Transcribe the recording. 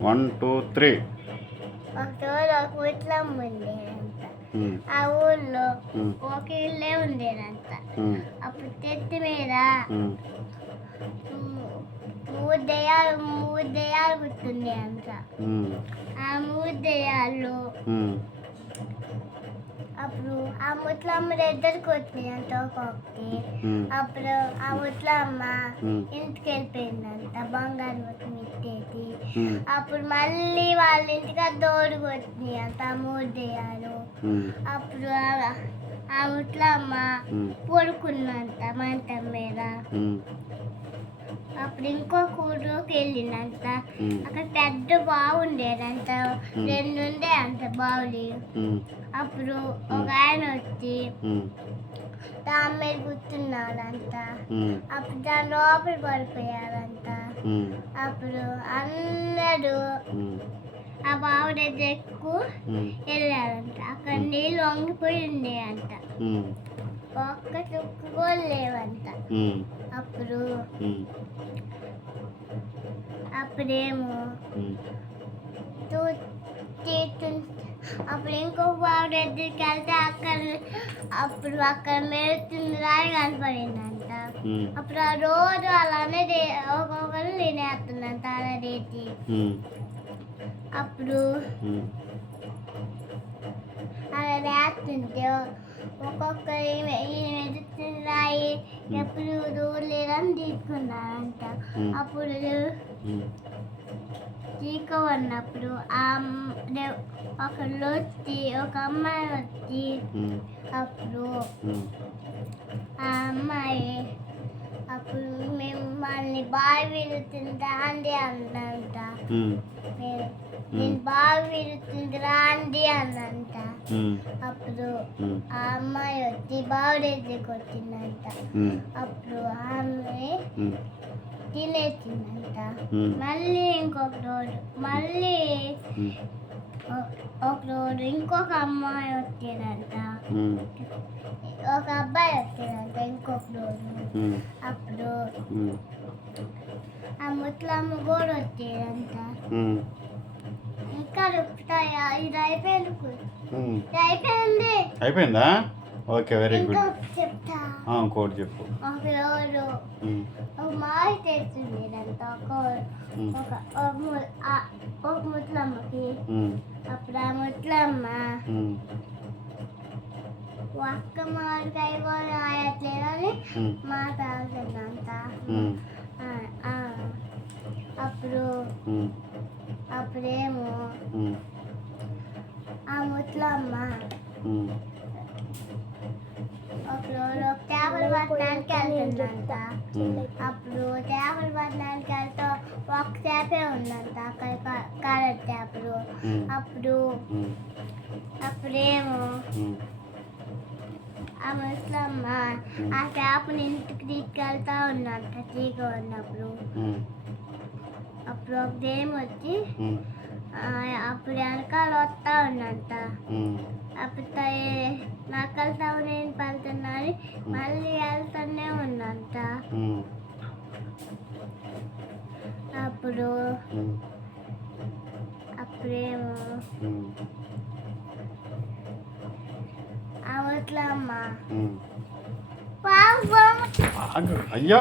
1, 2, 3. ఒకరోజు ఒక ముట్లమ్మ ఉండేదంట. ఆ ఊళ్ళో ఒక ఇల్లే ఉండేదంట. అప్పుడు చెట్టు మీద మూడు దెయ్యాలు పుట్టిండే అంట. ఆ మూడు దెయ్యాలు అప్పుడు ఆ ముట్లమ్మ దగ్గరికి వచ్చినాయి అంట ఒక్కొక్కటి. అప్పుడు ఆ ముట్లమ్మ ఇంటికి వెళ్ళిపోయిందంట బంగారు ముట్టు మిట్టేసి. అప్పుడు మళ్ళీ వాళ్ళ ఇంటికి దోడుకు వచ్చినాయి అంట ఆ మూడు దెయ్యాలు. అప్పుడు ఆ ముట్లమ్మ పడుకున్నంత మంచం మీద. అప్పుడు ఇంకో ఊరికి వెళ్ళిందంట. అక్కడ పెద్ద బావి ఉండేదంట. 2 ఉండే అంట బావులు. అప్పుడు ఒక ఆయన వచ్చి దాని మీద కూర్చున్నాడంట. అప్పుడు దాని లోపల పడిపోయారంట. అప్పుడు అందరూ ఆ బావి దగ్గర ఎక్కువ వెళ్ళారంట. అక్కడ నీళ్ళు వంగిపోయి ఉండేయంట. ఒక్క చుక్క కూడా లేవంట. అప్పుడేమో అప్పుడు ఇంకో బావి దగ్గరికి వెళ్తే అక్కడ మెరుస్తుంది రాయి కనపడిందంట. అప్పుడు ఆ రోజు అలానే ఒక్కొక్కరు తినేస్తుందంట అలాడేసి. అప్పుడు అలా వేస్తుంటే ఒక్కొక్కరు మెరుస్తుంది రాయి ఎప్పుడు దూరలేదని తీసుకున్నారంట. అప్పుడు తీసుకోన్నప్పుడు ఒకళ్ళు వచ్చి ఒక అమ్మాయి వచ్చి అప్పుడు ఆ అమ్మాయి అప్పుడు మేము వాళ్ళని బావి విడుతుంది రాండి అందంట. నేను బావి విడుతుంది రాండి అందంట. అప్పుడు ఆ అమ్మాయి వచ్చి బావి దగ్గరికి వచ్చిందంట. అప్పుడు ఆమె తినేసిందంట. మళ్ళీ ఒక రోజు ఇంకొక అమ్మాయి వచ్చేదంట. ఒక అబ్బాయి వచ్చేదంట ఇంకొక రోజు. అప్పుడు ఆ ముట్లమ్మ కూడా వచ్చేదంట. ఇంకా చెప్తాయా? ఇది అయిపోయిందా? Okay, very good. చెప్తా. ఇంకోటి చెప్పు. ఒకరోజు ఒక మాయ తెచ్చిందంట ఒక ముట్లమ్మకి. అప్పుడు ఆ ముట్లమ్మ ఒక్క మామిడికాయ కూడా రాయట్లేదని మాట్లాడుతుందంట. అప్పుడేమో ఆ ముట్లమ్మ ఒకరోజు చేపలు పట్టడానికి వెళ్తుందంట. అప్పుడు చేపలు పట్టడానికి వెళ్తే ఒక చేపే ఉందంట అక్కడ కరెక్ట్ చేపలు. అప్పుడేమో ఆ ముసలమ్మ ఆ చేపని ఇంటికి తీసుకెళ్తా ఉన్నంట చీక ఉన్నప్పుడు. అప్పుడు ఒకటేమో వచ్చి అప్పుడు వెనకాల వస్తా ఉన్నంట. అప్పుడు నక్కల సౌండ్ ఏం పడుతున్నది మళ్ళీ వెళ్తూనే ఉందంట. అప్పుడేమో ఆ ముసలమ్మ అయ్యా